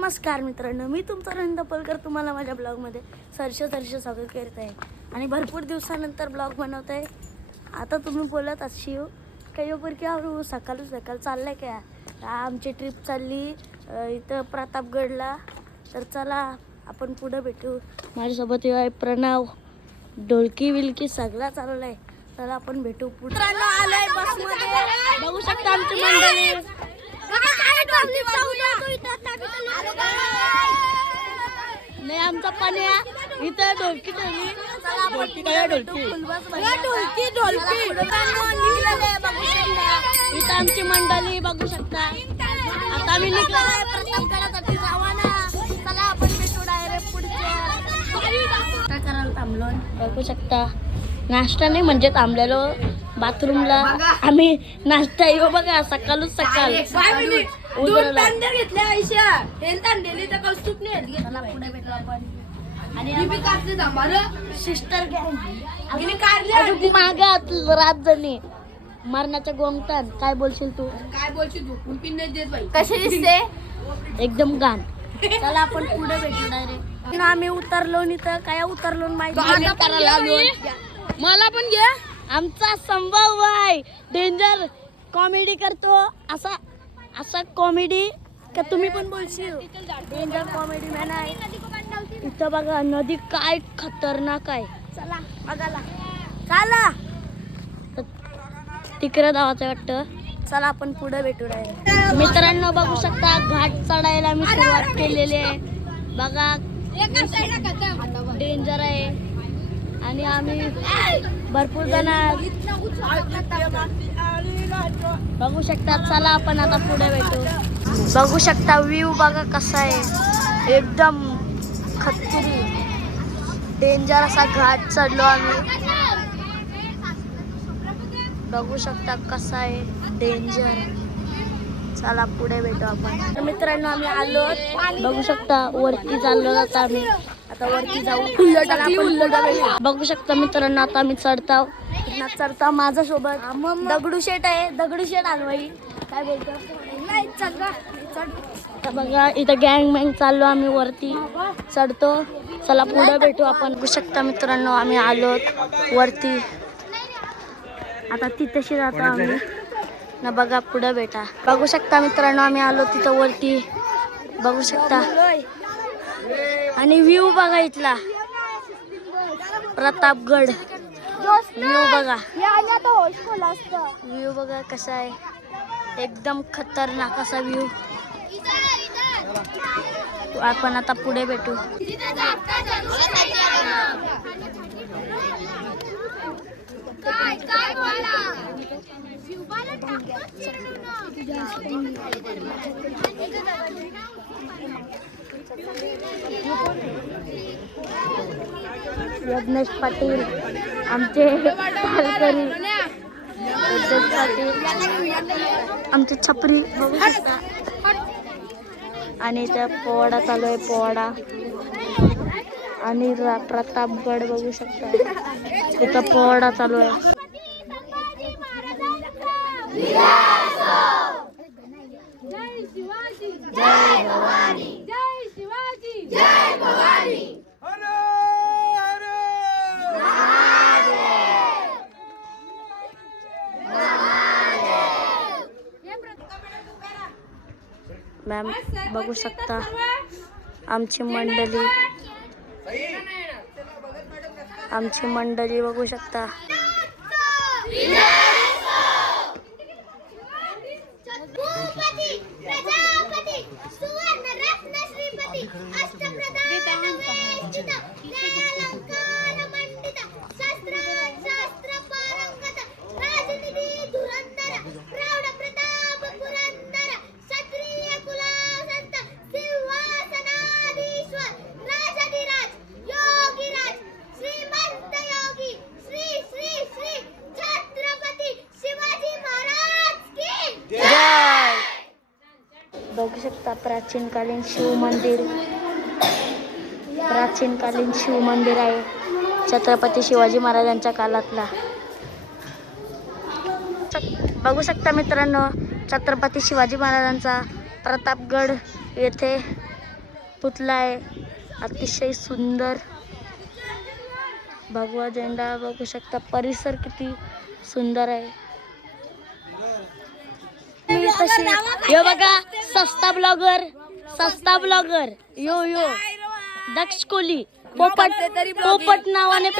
नमस्कार मित्रांनो, मी तुमचा रविंद्र पलकर तुम्हाला माझ्या ब्लॉगमध्ये सहर्ष स्वागत करत आहे. आणि भरपूर दिवसानंतर ब्लॉग बनवत आहे. आता तुम्ही बोलत असाल काही पर की सकाळ चाललंय काय. आमची ट्रिप चालली इथं प्रतापगडला. तर चला आपण पुढे भेटू. माझ्यासोबत आहे प्रणव, ढोलकी विलकी सगळा चालला आहे. चला आपण भेटू पुढे. आलोय बसमध्ये, बघू शकता आमची मंडळी. नाही आमचा पाण्या इथं ढोलकी ठेवली. इथं आमची मंडळी बघू शकता. आता आम्ही निघालोय प्रतापगडासाठी रवाना. चला आपण भेटू डायरेक्ट पुढच्या. काय करायला थांबलो बघू शकता. नाश्ता नाही म्हणजे थांबलेलो बाथरूमला. आम्ही नाश्ता येऊ बघा सकाळ सिस्टर रात जणी मरणाच्या गोमतान. काय बोलशील तू? कशी दिसते? एकदम घाण. चला आपण पुढे भेटू डायरेक्ट. आम्ही उतरलो इथं. काय उतरलो माहिती? मला पण घ्या. आमचा संभव आहे डेंजर कॉमेडी करतो. असा कॉमेडी का तुम्ही पण बोलशील. डेंजर कॉमेडी मॅन आहे. इथं बघा नदी काय खतरनाक आहे. चला बघायला चला. तिकडे जायचं वाटतं. चला आपण पुढे भेटू राहिले. मित्रांनो बघू शकता घाट चढायला मी सुरुवात केलेली आहे. बघा डेंजर आहे. आणि आम्ही भरपूर जण बघू शकता. चला आपण आता पुढे भेटू. बघू शकता व्ह्यू बघा कसा आहे. एकदम खतरी डेंजर असा घाट चढलो आम्ही. बघू शकता कसा आहे डेंजर. चला पुढे भेटू आपण. तर मित्रांनो आम्ही आलो. बघू शकता वरती चाललो जातो आम्ही. आता वरती जाऊ. बघू शकता मित्रांनो आता आम्ही चढता माझ्या सोबत दगडूशेठ आहे. दगडूशेठ हलवाई काय बोलतो. बघा इथं गँग मँग चाललो आम्ही वरती चढतो. चला पुढे भेटू आपण. बघू शकता मित्रांनो आम्ही आलो वरती. आता तिथेशी जातो आम्ही ना. बघा पुढे भेटा. बघू शकता मित्रांनो आम्ही आलो तिथं वरती. बघू शकता आणि व्ह्यू बघा इथला प्रतापगड. व्ह्यू बघा. व्ह्यू बघा कसा आहे. एकदम खतरनाक असा व्ह्यू. आपण आता पुढे भेटू. यज्ञेश पाटील आमचे पालकरी. यज्ञेश पाटील आमचे छपरी बघू शकता. आणि इथं पोवाडा चालू आहे. पोवाडा आणि प्रतापगड बघू शकता. इथं पोवाडा चालू आहे. जय शिवाजी जय भवानी. जय शिवाजी जय भवानी. मॅम बघू शकता आमची मंडळी बघू शकता. बघू शकता प्राचीनकालीन शिव मंदिर आहे. छत्रपती शिवाजी महाराजांच्या काळातला. बघू शकता मित्रांनो छत्रपती शिवाजी महाराजांचा प्रतापगड येथे पुतळा आहे अतिशय सुंदर. भगवा झेंडा बघू शकता. परिसर किती सुंदर आहे. यो बघा सस्ता ब्लॉगर यो यो दक्ष कोहली पोपट नावाने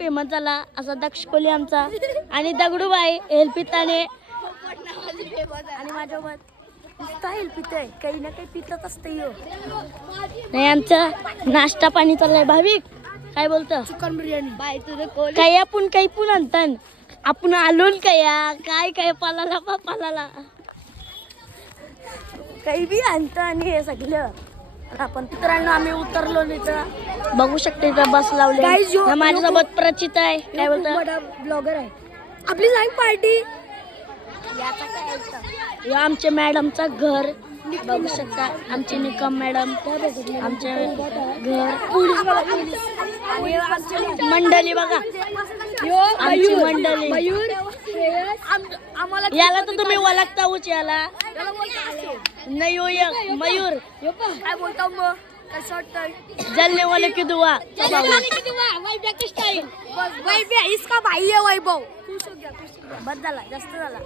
फेमस झाला असा दक्ष कोहली आमचा. आणि दगडूबाई हेल्पिताने आणि माझ्यासोबत हेल्पित आहे. काही ना काही पितच असते यो. नाही आमचा नाश्ता पाणी चाललाय. भाविक काय बोलतं? चिकन बिर्याणी बाय तुझं काही आपण काही पण आणतात. आपण आलोन काय पालाला काही बी आणतं आणि हे सगळं आपण. मित्रांनो आम्ही उतरलो इथं बघू शकते. इथं बस लावले. माझ्यासोबत प्रचित आहे. काय बोलतो? ब्लॉगर आहे आपली लाईव्ह पार्टी. या आमच्या मॅडमचं घर बघू शकता. आमची निकम मॅडम आमचे घर. आणि मंडळी बघा आमची मंडळी. याला तर तुम्ही ओळखता उच याला नाही हो. मयूर काय बोलतो मग जलने वाले की दुआ इसका भाई है वैभव. बस झाला जास्त झाला.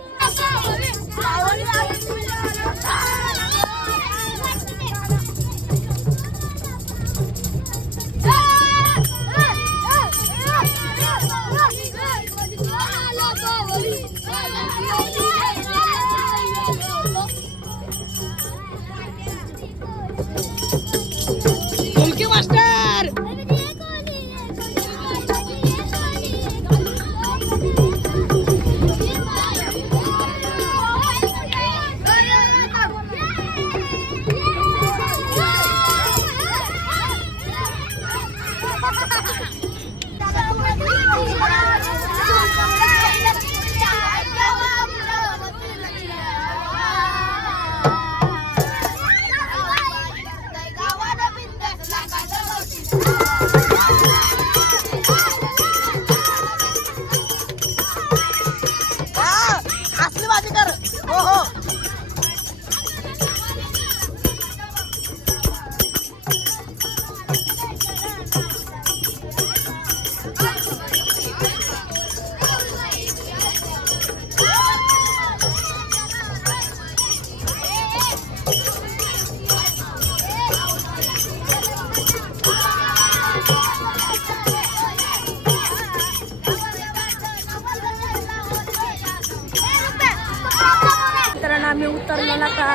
मास्टर आम्ही उतरलो ना का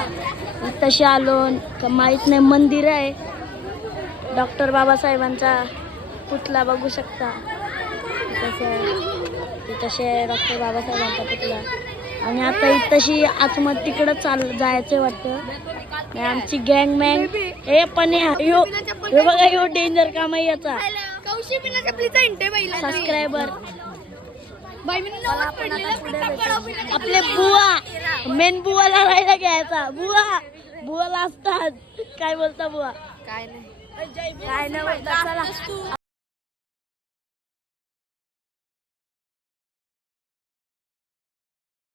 तशी आलो का माहित नाही. मंदिर आहे डॉक्टर बाबासाहेबांचा पुतळा बघू शकता. तसे डॉक्टर बाबासाहेबांचा पुतळा. आणि आता तशी आतमध्ये तिकडं जायचं वाटतं. आमची गँग मँग हे पण यो बघा यो डेंजर काम आहे याचा. सबस्क्रायबर आपले बुवा मेन बुवाला राहायला घ्यायचा. बुवाला असतात. काय बोलता बुवा? काय नाही बोलता. चला